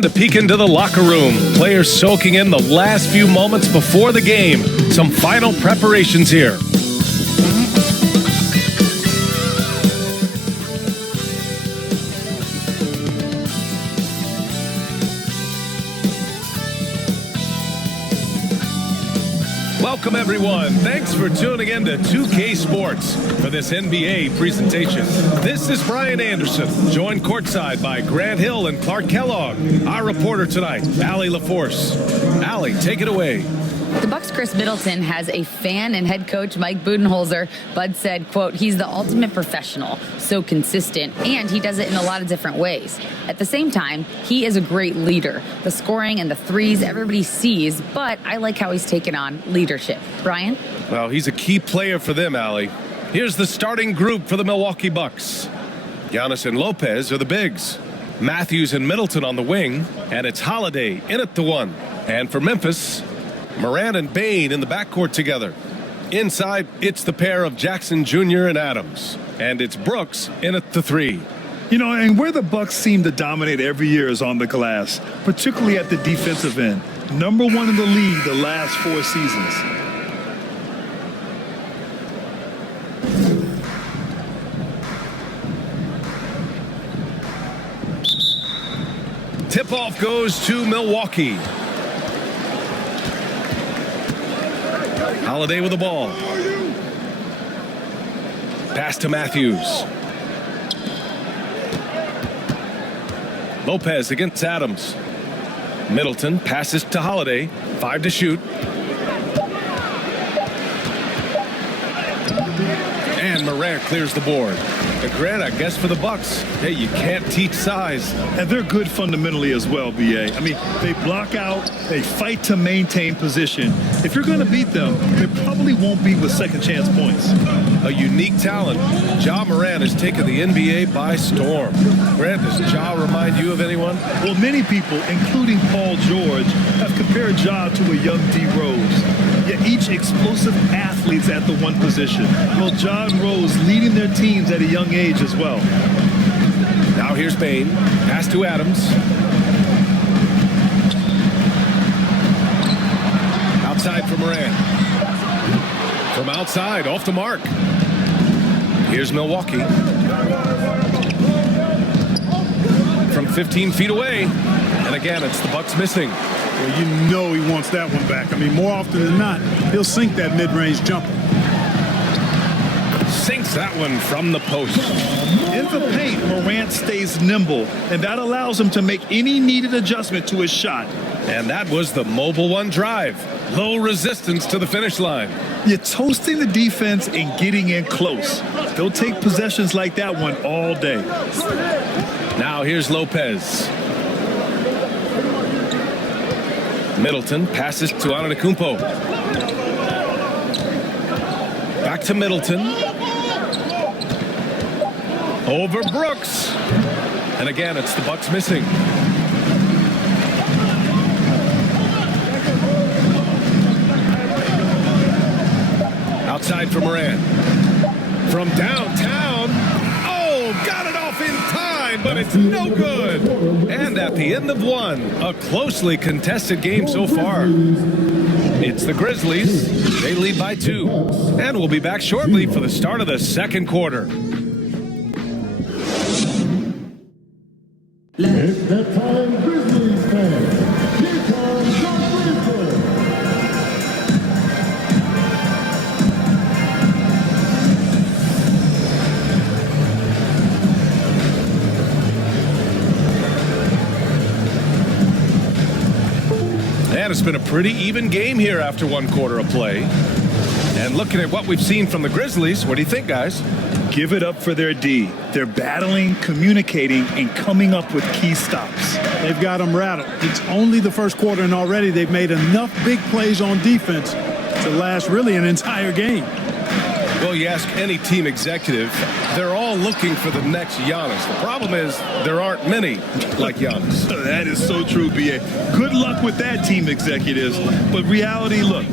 And a peek into the locker room. Players soaking in the last few moments before the game. Some final preparations here. Welcome, everyone. Thanks for tuning in to 2K Sports for this NBA presentation. This is Brian Anderson, joined courtside by Grant Hill and Clark Kellogg. Our reporter tonight, Allie LaForce. Allie, take it away. The Bucks' Chris Middleton has a fan and head coach Mike Budenholzer. Bud said, quote, he's the ultimate professional, so consistent, and he does it in a lot of different ways. At the same time, he is a great leader. The scoring and the threes everybody sees, but I like how he's taken on leadership. Brian? Well, he's a key player for them, Allie. Here's the starting group for the Milwaukee Bucks. Giannis and Lopez are the bigs. Matthews and Middleton on the wing, and it's Holiday in at the one. And for Memphis, Morant and Bane in the backcourt together. Inside, it's the pair of Jackson Jr. and Adams. And it's Brooks in at the three. You know, and where the Bucks seem to dominate every year is on the glass, particularly at the defensive end. Number one in the league the last 4 seasons. Tip-off goes to Milwaukee. Holiday with the ball. Pass to Matthews. Lopez against Adams. Middleton passes to Holiday. 5 to shoot. And Morant clears the board. And Grant, I guess for the Bucks, hey, you can't teach size. And they're good fundamentally as well, BA. I mean, they block out, they fight to maintain position. If you're going to beat them, they probably won't beat with second chance points. A unique talent. Ja Morant has taken the NBA by storm. Grant, does Ja remind you of anyone? Well, many people, including Paul George, have compared Ja to a young D. Rose. Yet each explosive athlete's at the one position. Well, Ja and Rose leading their teams at a young age as well. Now here's Bane. Pass to Adams. Outside for Morant. From outside, off the mark. Here's Milwaukee. From 15 feet away. And again, it's the Bucks missing. Well, you know he wants that one back. I mean, more often than not, he'll sink that mid-range jumper. Sinks that one from the post. In the paint, Morant stays nimble, and that allows him to make any needed adjustment to his shot. And that was the mobile one drive. Low resistance to the finish line. You're toasting the defense and getting in close. They'll take possessions like that one all day. Now here's Lopez. Middleton passes to Antetokounmpo. Back to Middleton. Over Brooks. And again, it's the Bucks missing. Outside for Morant. From downtown. Oh, got it off in time, but it's no good. And at the end of one, a closely contested game so far. It's the Grizzlies. They lead by 2. And we'll be back shortly for the start of the second quarter. It's that time, Grizzlies fans. Here comes the Grizzlies. And it's been a pretty even game here after 1 quarter of play. And looking at what we've seen from the Grizzlies, what do you think, guys? Give it up for their D. They're battling, communicating, and coming up with key stops. They've got them rattled. It's only the first quarter, and already they've made enough big plays on defense to last really an entire game. Well, you ask any team executive, they're all looking for the next Giannis. The problem is there aren't many like Giannis. That is so true, BA. Good luck with that, team executives. But reality, look,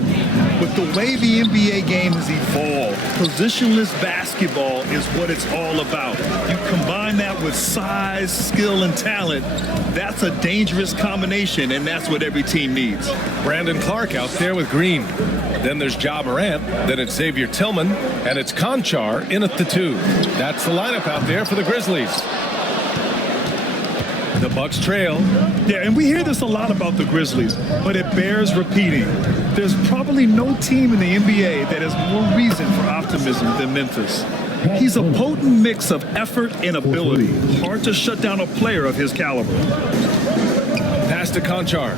With the way the NBA game has evolved, positionless basketball is what it's all about. You combine that with size, skill, and talent, that's a dangerous combination, and that's what every team needs. Brandon Clark out there with Green. Then there's Ja Morant. Then it's Xavier Tillman. And it's Conchar in at the 2. That's the lineup out there for the Grizzlies. The Bucks trail. Yeah, and we hear this a lot about the Grizzlies, but it bears repeating. There's probably no team in the NBA that has more reason for optimism than Memphis. He's a potent mix of effort and ability. Hard to shut down a player of his caliber. Pass to Conchar.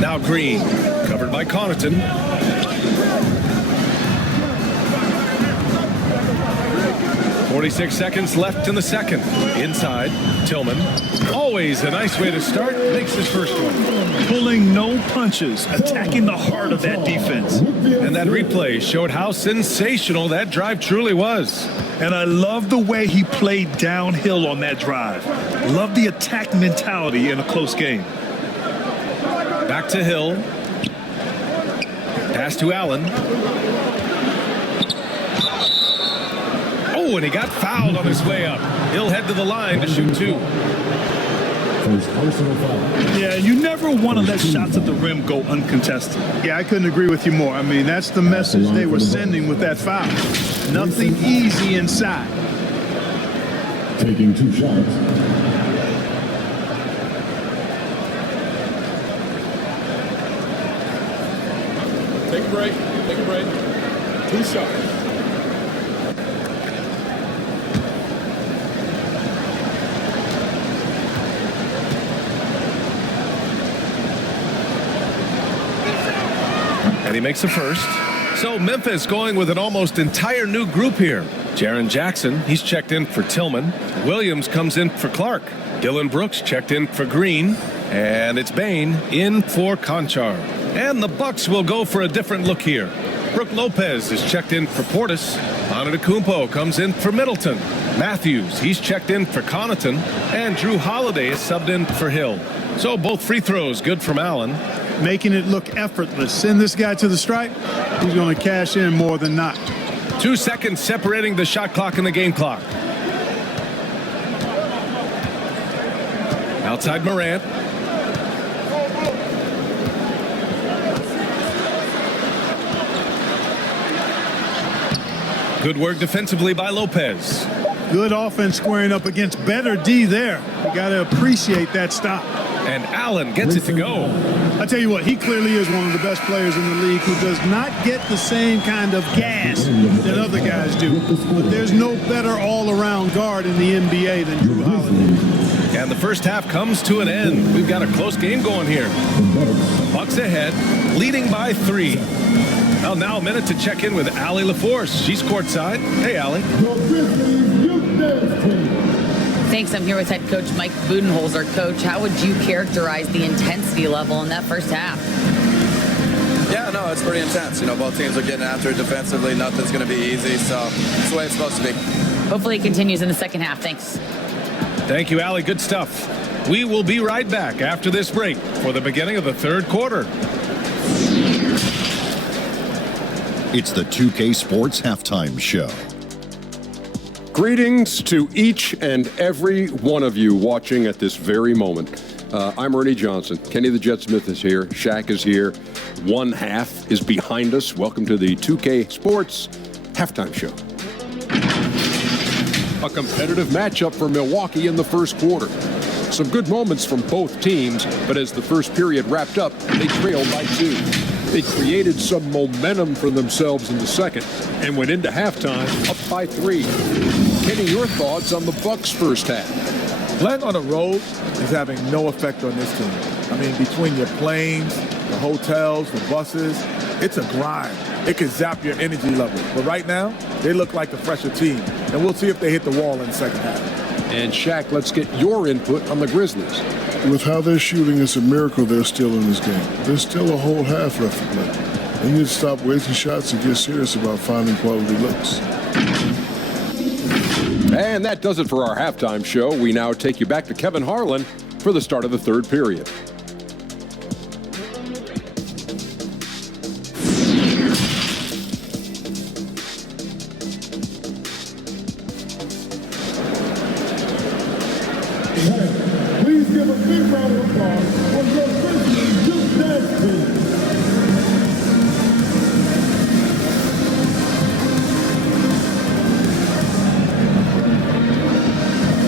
Now Green, covered by Connaughton. 46 seconds left in the second. Inside, Tillman. Always a nice way to start. Makes his first one. Pulling no punches, attacking the heart of that defense. And that replay showed how sensational that drive truly was. And I love the way he played downhill on that drive. Love the attack mentality in a close game. Back to Hill. Pass to Allen. Oh, and he got fouled on his way up. He'll head to the line to shoot 2. Yeah, you never want to let shots at the rim go uncontested. Yeah, I couldn't agree with you more. I mean, that's the message they were sending with that foul. Nothing easy inside. Taking 2 shots. Take a break. Take a break. 2 shots. And he makes the first. So Memphis going with an almost entire new group here. Jaren Jackson, he's checked in for Tillman. Williams comes in for Clark. Dylan Brooks checked in for Green. And it's Bain in for Conchar. And the Bucks will go for a different look here. Brook Lopez is checked in for Portis. Antetokounmpo comes in for Middleton. Matthews, he's checked in for Connaughton. And Drew Holiday is subbed in for Hill. So both free throws good from Allen. Making it look effortless. Send this guy to the stripe. He's going to cash in more than not. 2 seconds separating the shot clock and the game clock. Outside Morant. Good work defensively by Lopez. Good offense squaring up against better D there. You got to appreciate that stop. And Allen gets it to go. I tell you what, he clearly is one of the best players in the league who does not get the same kind of gas that other guys do. But there's no better all-around guard in the NBA than Drew Holiday. And the first half comes to an end. We've got a close game going here. Bucks ahead, leading by 3. Well, now a minute to check in with Allie LaForce. She's courtside. Hey, Allie. Thanks. I'm here with head coach Mike Budenholzer. Coach, how would you characterize the intensity level in that first half? Yeah, no, it's pretty intense. You know, both teams are getting after it defensively. Nothing's going to be easy, so it's the way it's supposed to be. Hopefully it continues in the second half. Thanks. Thank you, Allie. Good stuff. We will be right back after this break for the beginning of the third quarter. It's the 2K Sports Halftime Show. Greetings to each and every one of you watching at this very moment. I'm Ernie Johnson. Kenny the Jet Smith is here. Shaq is here. One half is behind us. Welcome to the 2K Sports Halftime Show. A competitive matchup for Milwaukee in the first quarter. Some good moments from both teams, but as the first period wrapped up, they trailed by 2. They created some momentum for themselves in the second and went into halftime up by 3. Kenny, your thoughts on the Bucks' first half? Playing on the road is having no effect on this team. I mean, between your planes, the hotels, the buses, it's a grind. It can zap your energy level. But right now, they look like the fresher team. And we'll see if they hit the wall in the second half. And Shaq, let's get your input on the Grizzlies. With how they're shooting, it's a miracle they're still in this game. There's still a whole half left to play. They need to stop wasting shots and get serious about finding quality looks. And that does it for our halftime show. We now take you back to Kevin Harlan for the start of the third period. Please give a big round of applause for your first dynasty.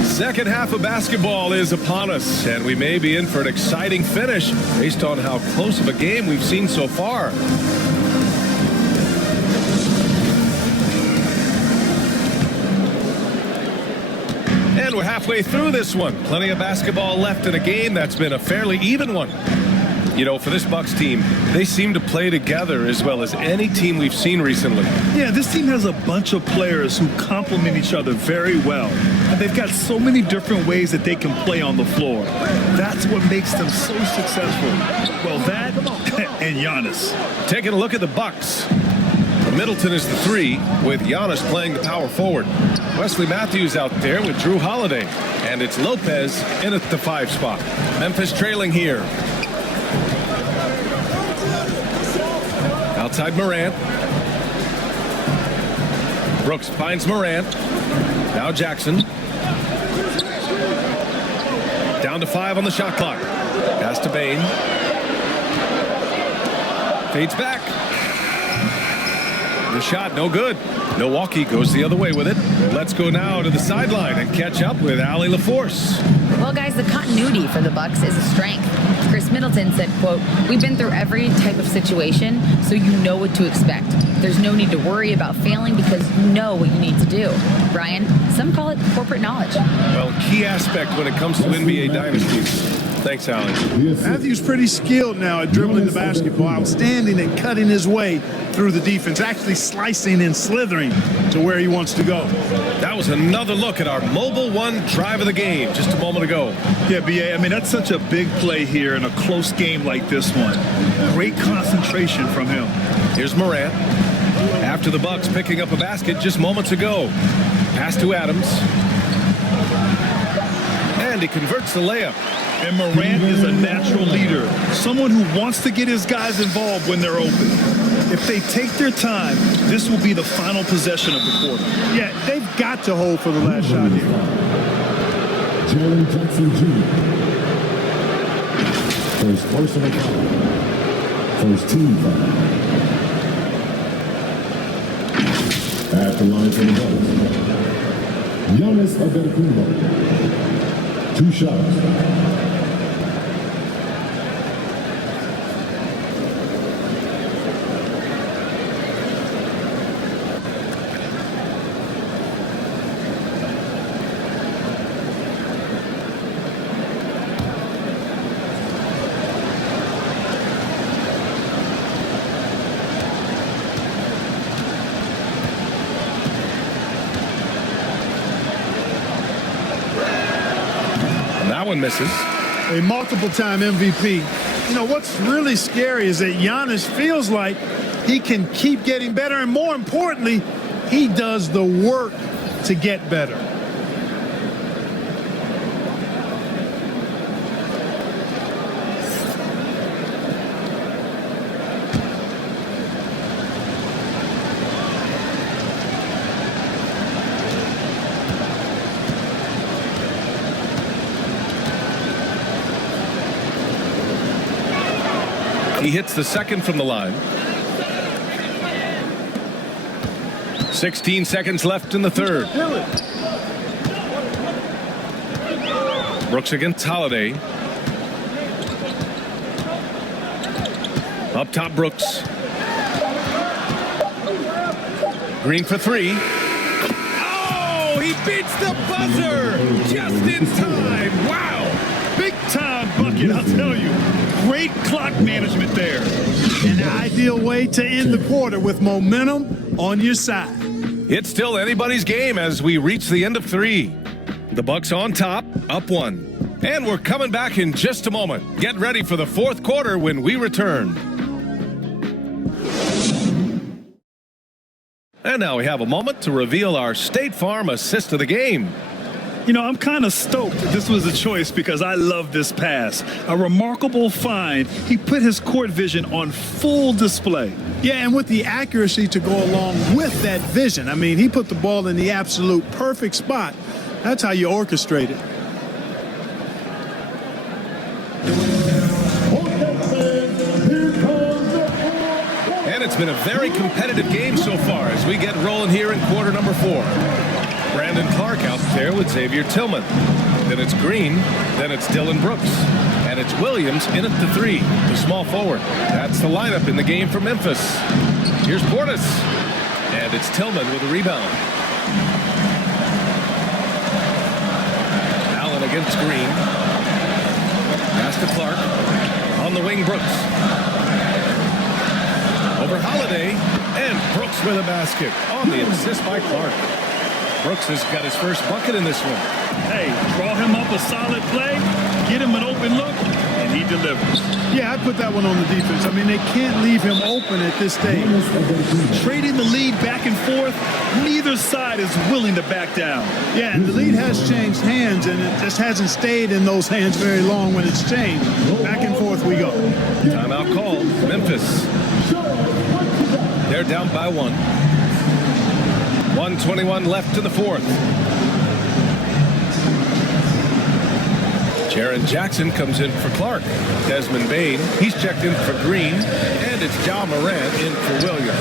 Second half of basketball is upon us, and we may be in for an exciting finish based on how close of a game we've seen so far. And we're halfway through this one. Plenty of basketball left in a game that's been a fairly even one. You know, for this Bucks team, they seem to play together as well as any team we've seen recently. Yeah, this team has a bunch of players who complement each other very well. And they've got so many different ways that they can play on the floor. That's what makes them so successful. Well, that and Giannis. Taking a look at the Bucks. Middleton is the 3, with Giannis playing the power forward. Wesley Matthews out there with Drew Holiday. And it's Lopez in at the 5 spot. Memphis trailing here. Outside Morant. Brooks finds Morant. Now Jackson. Down to 5 on the shot clock. Pass to Bane. Fades back. The shot no good. Milwaukee goes the other way with it. Let's go now to the sideline and catch up with Allie LaForce. Well, guys, the continuity for the Bucks is a strength. Chris Middleton said, quote, "We've been through every type of situation, so you know what to expect. There's no need to worry about failing because you know what you need to do." Brian, some call it corporate knowledge. Well, key aspect when it comes to NBA dynasties. Thanks, Allie. Matthews pretty skilled now at dribbling the basketball, outstanding at cutting his way through the defense, actually slicing and slithering to where he wants to go. That was another look at our Mobile One drive of the game just a moment ago. Yeah, BA, I mean, that's such a big play here in a close game like this one. Great concentration from him. Here's Morant. After the Bucks picking up a basket just moments ago. Pass to Adams. And he converts the layup. And Morant is a natural leader, someone who wants to get his guys involved when they're open. If they take their time, this will be the final possession of the quarter. Yeah, they've got to hold for the last shot here. Jalen Jackson Jr. First personal foul. First team foul. At the line for the Bucks, Giannis Antetokounmpo. 2 shots. That one misses. A multiple-time MVP. You know, what's really scary is that Giannis feels like he can keep getting better, and more importantly, he does the work to get better. He hits the second from the line. 16 seconds left in the third. Brooks against Holiday. Up top, Brooks. Green for 3. Oh, he beats the buzzer just in time. Wow. Big time bucket, I'll tell you. Great clock management there. An ideal way to end the quarter with momentum on your side. It's still anybody's game as we reach the end of 3. The Bucks on top, up 1. And we're coming back in just a moment. Get ready for the 4th quarter when we return. And now we have a moment to reveal our State Farm assist of the game. You know, I'm kind of stoked this was a choice because I love this pass. A remarkable find. He put his court vision on full display. Yeah, and with the accuracy to go along with that vision. I mean, he put the ball in the absolute perfect spot. That's how you orchestrate it. been a very competitive game so far as we get rolling here in quarter number 4. Brandon Clark out there with Xavier Tillman. Then it's Green. Then it's Dylan Brooks. And it's Williams in at the 3, the small forward. That's the lineup in the game for Memphis. Here's Portis. And it's Tillman with a rebound. Allen against Green. Pass to Clark. On the wing, Brooks. Over Holiday. And Brooks with a basket. On the assist by Clark. Brooks has got his first bucket in this one. Hey, draw him up a solid play, get him an open look, and he delivers. Yeah, I put that one on the defense. I mean, they can't leave him open at this stage. Trading the lead back and forth, neither side is willing to back down. Yeah, and the lead has changed hands, and it just hasn't stayed in those hands very long when it's changed. Back and forth we go. Timeout called. Memphis. They're down by 1. 1:21 left in the 4th. Jaren Jackson comes in for Clark. Desmond Bane, he's checked in for Green. And it's John Morant in for Williams.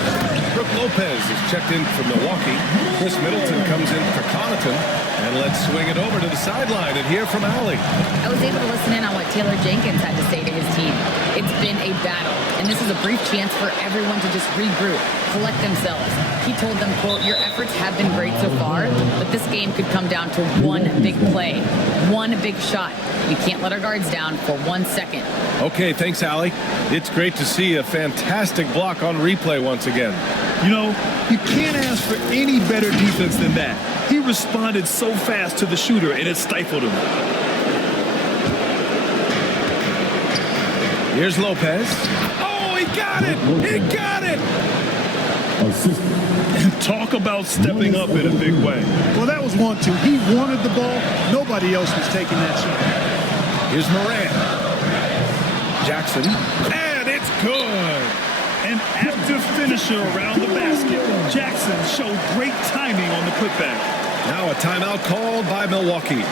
Brook Lopez is checked in for Milwaukee. Chris Middleton comes in for Connaughton. And let's swing it over to the sideline and hear from Allie. I was able to listen in on what Taylor Jenkins had to say to his team. It's been a battle, and this is a brief chance for everyone to just regroup, collect themselves. He told them, quote, your efforts have been great so far, but this game could come down to one big play, one big shot. We can't let our guards down for 1 second. Okay, thanks, Allie. It's great to see a fantastic block on replay once again. You know, you can't ask for any better defense than that. He responded so fast to the shooter, and it stifled him. Here's Lopez. Oh, he got it! He got it! And talk about stepping up in a big way. Well, that was 1-2. He wanted the ball. Nobody else was taking that shot. Here's Morant. Jackson. And it's good! An active finisher around the basket. Jackson showed great timing on the putback. Now a timeout called by Milwaukee.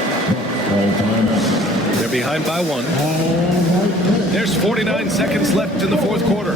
They're behind by 1. There's 49 seconds left in the 4th quarter.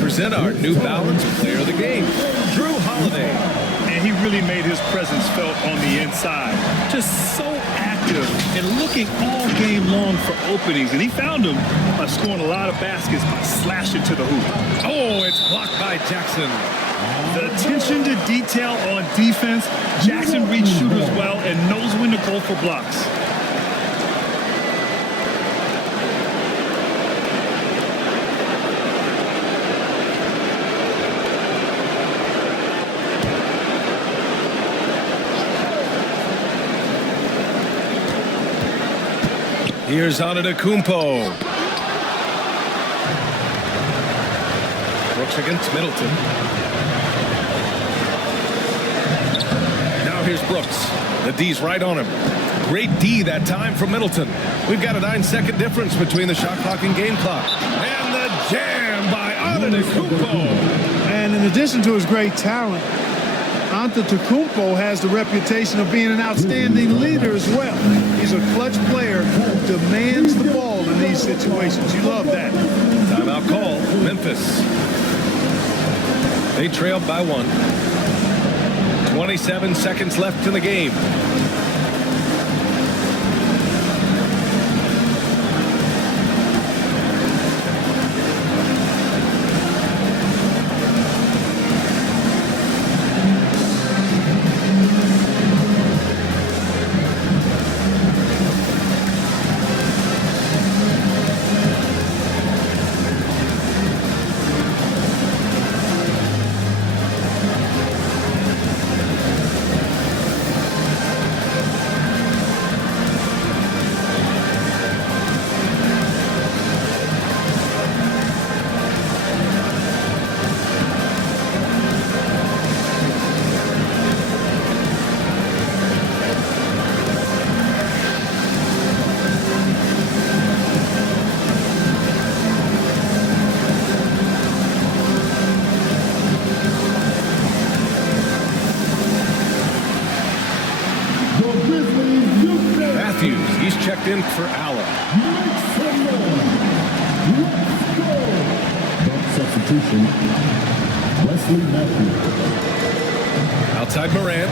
Present our New Balance Player of the Game, Drew Holiday. And he really made his presence felt on the inside. Just so active and looking all game long for openings. And he found them by scoring a lot of baskets by slashing to the hoop. Oh, it's blocked by Jackson. The attention to detail on defense. Jackson reads shooters well and knows when to go for blocks. Here's Antetokounmpo. Brooks against Middleton. Now here's Brooks. The D's right on him. Great D that time from Middleton. We've got a 9-second difference between the shot clock and game clock. And the jam by Antetokounmpo. And in addition to his great talent, Antetokounmpo has the reputation of being an outstanding leader as well. He's a clutch player who demands the ball in these situations. You love that. Timeout call, Memphis. They trailed by 1. 27 seconds left in the game. He's checked in for Allen. Substitution. Wesley Matthews. Outside Morant.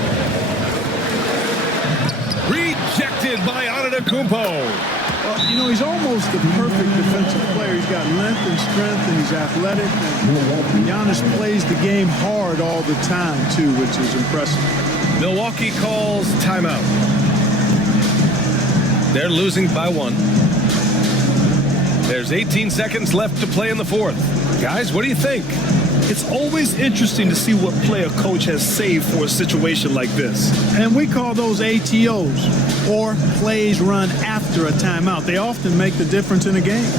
Rejected by Antetokounmpo. Well, you know, he's almost the perfect defensive player. He's got length and strength, and he's athletic. And Giannis plays the game hard all the time, too, which is impressive. Milwaukee calls timeout. They're losing by 1. There's 18 seconds left to play in the fourth. Guys, what do you think? It's always interesting to see what play a coach has saved for a situation like this. And we call those ATOs, or plays run after a timeout. They often make the difference in a game.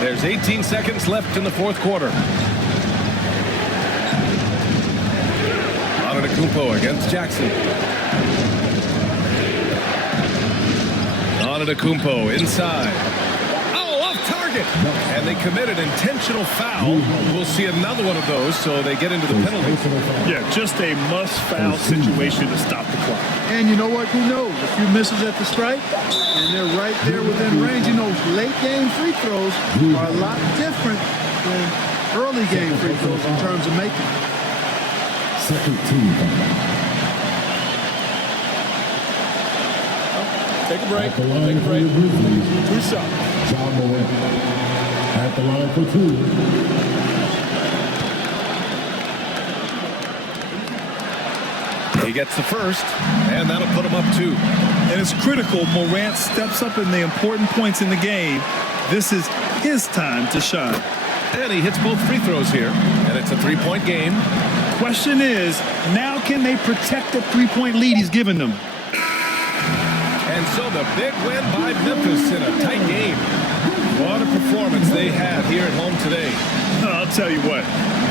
There's 18 seconds left in the fourth quarter. Antetokounmpo against Jackson. Antetokounmpo inside. Oh, off target. And they commit an intentional foul. We'll see another one of those, so they get into the penalty. Yeah, just a must-foul situation to stop the clock. And you know what? Who knows? A few misses at the stripe, and they're right there within range. You know, late-game free throws are a lot different than early-game free throws in terms of making. Second team. Take a break. Take a break. 2 shots. John Morant at the line for 2. He gets the first, and that'll put him up 2. And it's critical Morant steps up in the important points in the game. This is his time to shine. And he hits both free throws here, and it's a 3-point game. Question is, now can they protect the 3-point lead he's given them? And so the big win by Memphis in a tight game. What a performance they had here at home today. I'll tell you what,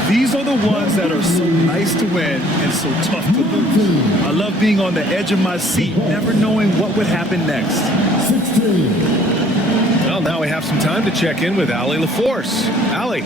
these are the ones that are so nice to win and so tough to lose. I love being on the edge of my seat, never knowing what would happen next. 16. Well, now we have some time to check in with Allie LaForce. Allie.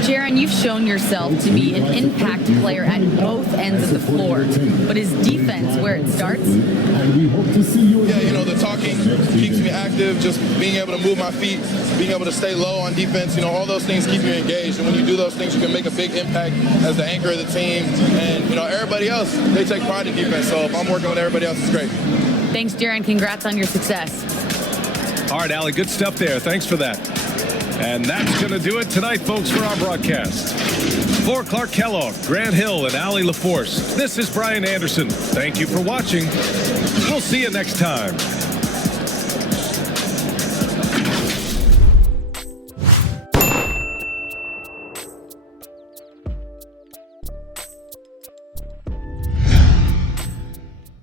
Jaron, you've shown yourself to be an impact player at both ends of the floor, but is defense where it starts? Yeah, you know, the talking keeps me active, just being able to move my feet, being able to stay low on defense, you know, all those things keep you engaged. And when you do those things, you can make a big impact as the anchor of the team. And, you know, everybody else, they take pride in defense. So if I'm working with everybody else, it's great. Thanks, Jaron. Congrats on your success. All right, Allie, good stuff there. Thanks for that. And that's going to do it tonight, folks, for our broadcast. For Clark Kellogg, Grant Hill, and Allie LaForce, this is Brian Anderson. Thank you for watching. We'll see you next time.